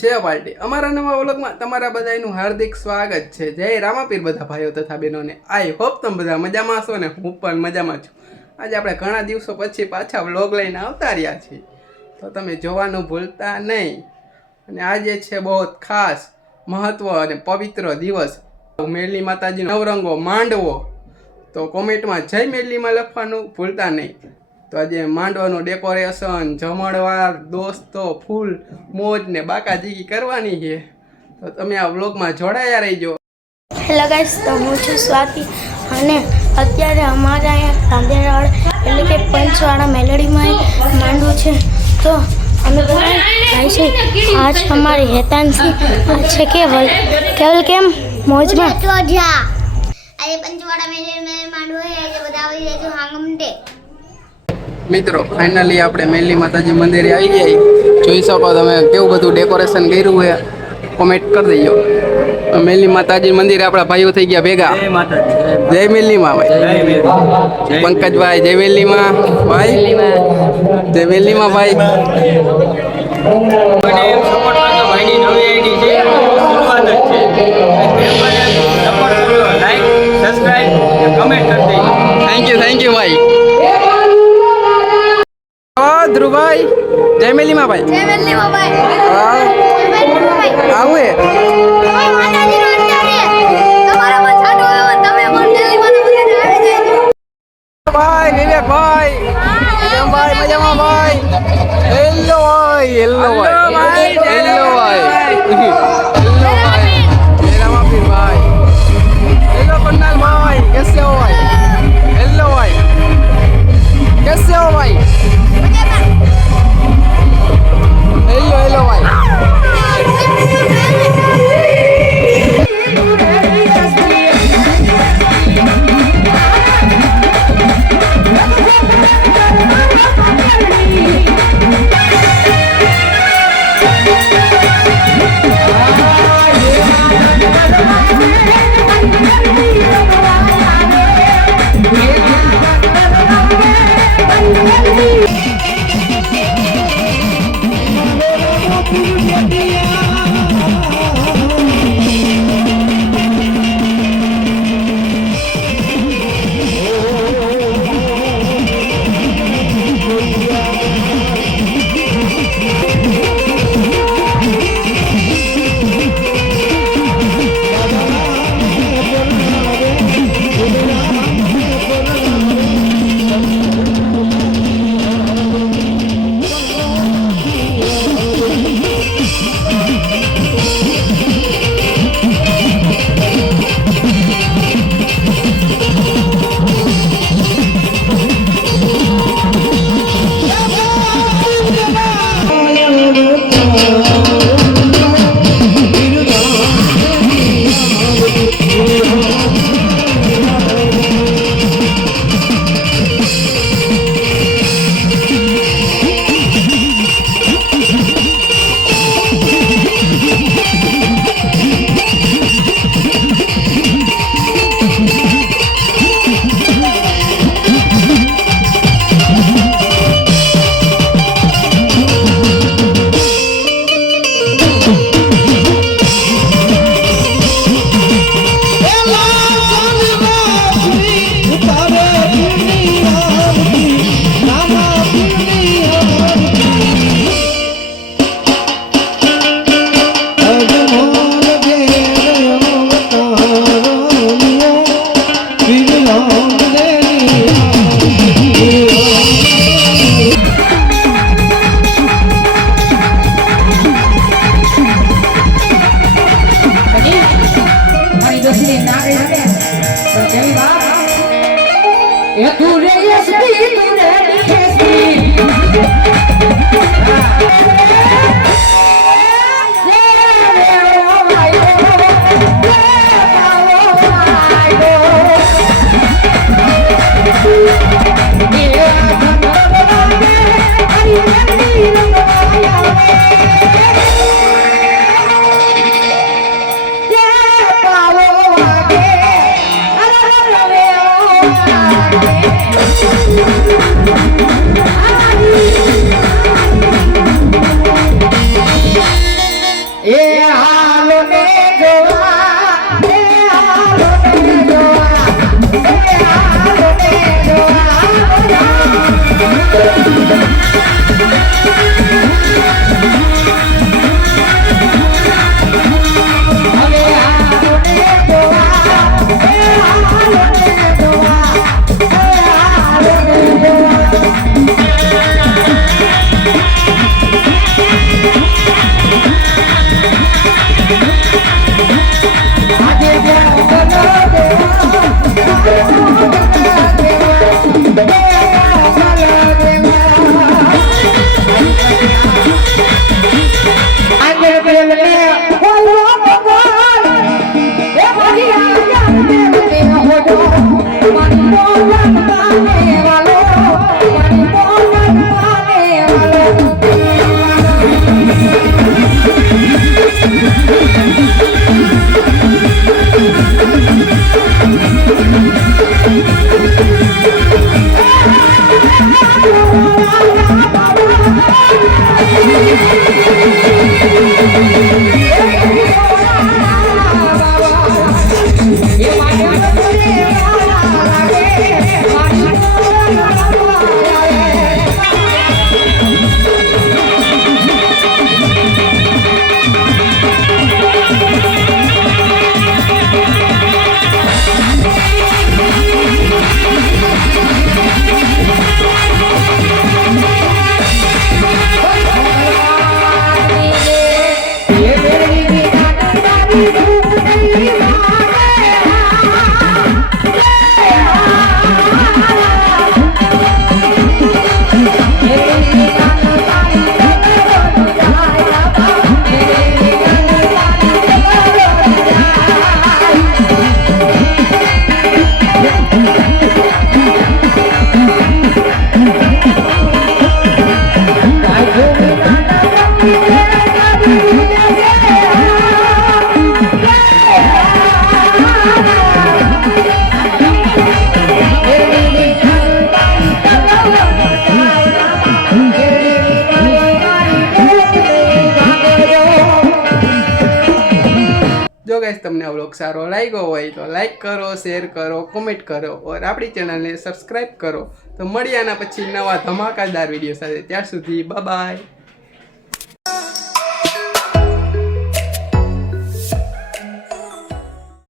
જય પાર્ટી અમારા નવા વ્લોગમાં તમારા બધાનું હાર્દિક સ્વાગત છે। જય રામાપીર બધા ભાઈઓ તથા બહેનોને। આઈ હોપ તમે બધા મજામાં છો ને હું પણ મજામાં છું। આજે આપણે ઘણા દિવસો પછી પાછા વ્લોગ લઈને આવતા રહ્યા છીએ, તો તમે જોવાનું ભૂલતા નહીં। અને આજે છે બહુ ખાસ મહત્વ અને પવિત્ર દિવસ, મેરલી માતાજીનો નવરંગો માંડવો। તો કોમેન્ટમાં જય મેરલીમાં લખવાનું ભૂલતા નહીં। તો આજે માંડવાનું ડેકોરેશન, જમણવાર, દોસ્તો, ફૂલ મોજ ને બાકાજીકી કરવાની છે, તો તમે આ વ્લોગમાં જોડાયા રહીજો। હેલો ગાઈસ, તો હું છું સ્વાતિ અને અત્યારે અમારા અહીંયા રાંદેરાળ એટલે કે પંચવાડા મેલડીમાં માંડવું છે। તો અમે બધા ભાઈ છે, આજ અમારી હેતાંશી છે કેવલ કેમ મોજમાં આજે પંચવાડા મેલડીમાં માંડવું છે, આજે બધા આવી જાય તો હાંગમડે। મિત્રો ફાઇનલી આપણે મેરલી માતાજી મંદિરે આવી ગયા। જોઈ શકો તમે કેવું બધું ડેકોરેશન કર્યું છે, કોમેન્ટ કરી દેજો। મેરલી માતાજી મંદિરે આપણા ભાઈઓ થઈ ગયા ભેગા। જય મેરલીમાં ભાઈ, પંકજભાઈ જય મેરલીમાં ભાઈ, જય મેરલીમાં ભાઈ। થેન્ક યુ ભાઈ। ધ્રુવભાઈ જય મેરલીમાં ભાઈ, જય મેરલીમાં ભાઈ। આવું ભાઈ વિવેક ભાઈ, કેમ ભાઈ મજામાં ભાઈ? હેલો ભાઈ, હેલો ભાઈ, હેલો ભાઈ, હેલો ભાઈ, જય રામાપીર ભાઈ, હેલો કન્નાલ ભાઈ, कैसे हो भाई? હેલો ભાઈ, कैसे हो भाई? હેલો હેલો ભાઈ। જો ગાઈસ તમને આ વ્લોગ સારો લાગ્યો હોય તો લાઈક કરો, શેર કરો, કોમેન્ટ કરો और આપણી ચેનલને સબસ્ક્રાઈબ કરો. તો મળીએ આના પછી નવા ધમાકાદાર વિડીયો સાથે. ત્યાર સુધી બાય બાય.